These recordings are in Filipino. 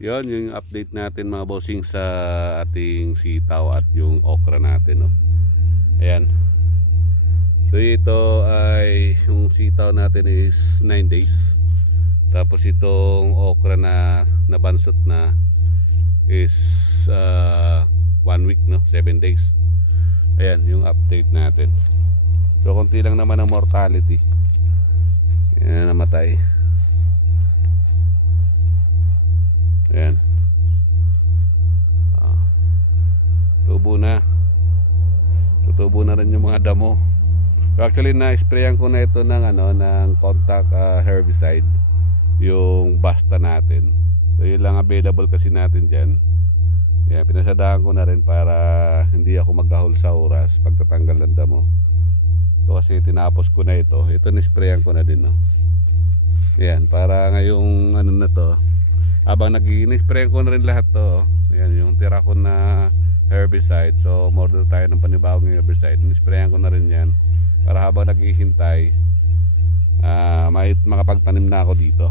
Yon yung update natin mga bossing sa ating sitaw at yung okra natin, no. Ayan. So ito ay yung sitaw natin is 9 days. Tapos itong okra na nabansot na is 1 week, no, 7 days. Ayan yung update natin. So konti lang naman ang mortality. Ayan, namatay. Ayan. Tubo na. Tutubo na rin yung mga damo. So actually na-sprayan ko na ito ng ng contact herbicide, yung basta natin. So yun lang available kasi natin diyan. Yan, pinasadahan ko na rin para hindi ako magkahol sa oras pagtatanggal ng damo. So kasi tinapos ko na ito. Ito ni-sprayan ko na din, no. Yan, para ngayong na to, habang nag-i-sprayan ko na rin lahat to. Yan yung tira ko na herbicide. So model tayo ng panibagong herbicide. Ni-sprayan ko na rin yan para habang naghihintay may makapagtanim na ako dito.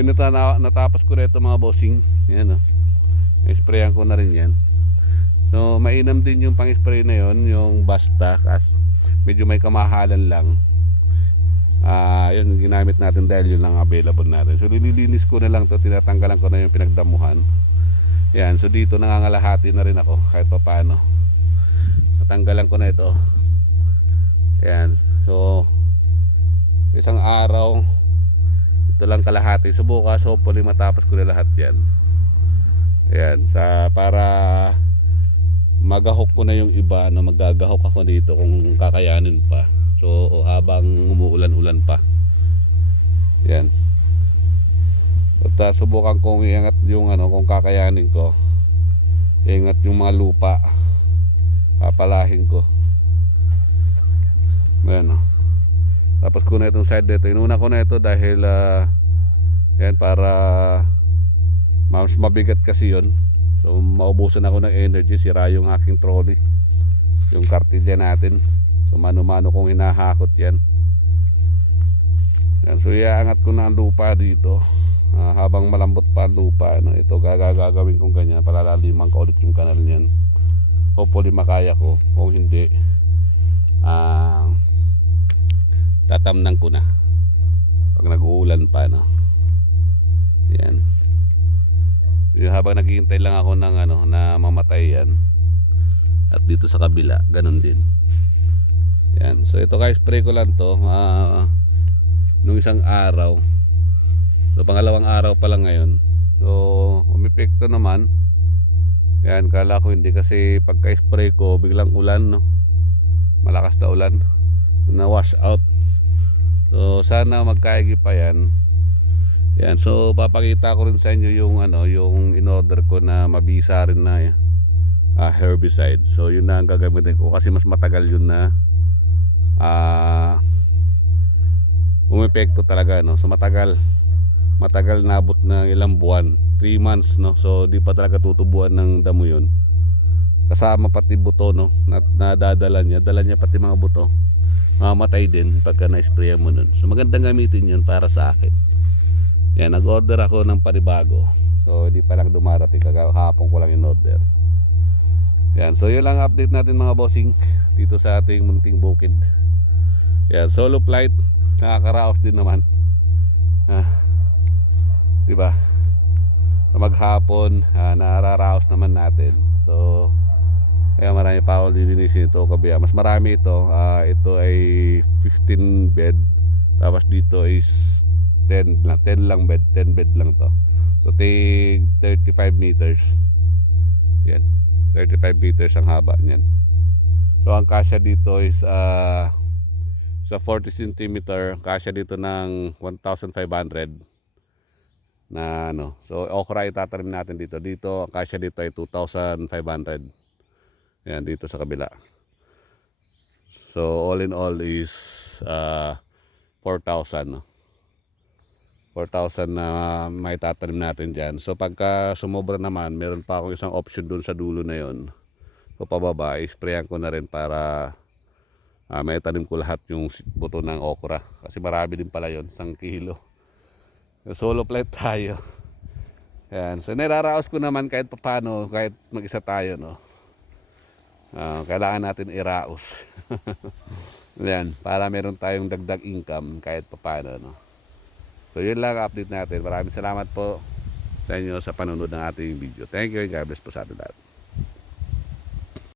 Yun, natapos ko na ito mga bossing. Yan, oh. I-sprayan ko na rin yan. So mainam din yung pang-spray na yon, yung basta, kasi medyo may kamahalan lang. Yun ginamit natin dahil yun lang available natin. So nililinis ko na lang to, tinatanggalan ko na yung pinagdamuhan. Yan, so dito nangangalahati na rin ako kahit pa paano. Natanggalan ko na ito. Yan, so isang araw ito lang kalahati. So bukas hopefully matapos ko na lahat yan. Yan, para magahok ko na yung iba, na magagahok ako dito kung kakayanin pa. So habang umuulan-ulan pa. Yan. At subukan kong iangat yung kung kakayanin ko. Iangat yung mga lupa. Papalahin ko. Ayan, oh. Tapos ko na itong side dito. Inuna ko na ito dahil yan, para mas mabigat kasi yun. So maubusan ako ng energy. Sira yung aking trolley, yung kartilya natin. So mano-mano kong hinahakot yan. Yan, so iaangat ko na ang lupa dito. Habang malambot pa ang lupa, ito gagawin kong ganyan. Palalaliman ko ulit yung kanal niyan. Hopefully makaya ko. Kung hindi, tatamnan ko na pag nag-uulan pa, no. Yan. Habang naghihintay lang ako ng na mamatay yan. At dito sa kabila ganun din. Yan, so ito guys, spray ko lang to nung isang araw. So pangalawang araw pa lang ngayon. So umepekto naman. Yan, kala ko hindi, kasi pagka spray ko biglang ulan, no. Malakas na ulan. So na wash out. So sana magkaigi pa yan. Yan, so papakita ko rin sa inyo yung yung in-order ko na mabisa rin na herbicide. So yun na ang gagamitin ko kasi mas matagal yun na umepekto talaga, no. So matagal nabot ng ilang buwan, 3 months, no. So di pa talaga tutubuan ng damo yun, kasama pati buto, no, dala niya pati mga buto, mamatay din pagka na-spray mo nun. So magandang gamitin yun para sa akin. Yan, nag-order ako ng panibago. So hindi pa lang dumarating, kagahapon ko lang in-order. Yan, so yun lang update natin mga bossing dito sa ating munting bukid. Yan, solo flight, nakakaraos din naman. Diba? So maghapon, nararaos naman natin. So kaya marami pa ako lilinisin ito kabiya. Mas marami ito. Ito ay 15 bed. Tapos dito is 10 lang bed. 10 bed lang to. So take 35 meters. Yan. 35 meters ang haba niyan. So ang kasya dito is sa 40 cm, kasya dito ng 1,500 na So okra itatanim natin dito. Dito ang kasya dito ay 2,500. Yan, dito sa kabila. So all in all is 4,000, no? 4,000 na may tatanim natin dyan. So pagka sumobra naman, meron pa akong isang option dun sa dulo na yon. So pababa, isprayan ko na rin para may tanim ko lahat yung buto ng okra. Kasi marami din pala yon, 1 kilo. So, solo flight tayo. Yan. So niraraos ko naman kahit paano, kahit mag-isa tayo, no. Kailangan natin iraos. Yan, para meron tayong dagdag income kahit paano, no. So yun lang update natin. Maraming salamat po sa inyo sa panonood ng ating video. Thank you and God bless po sa atin lahat.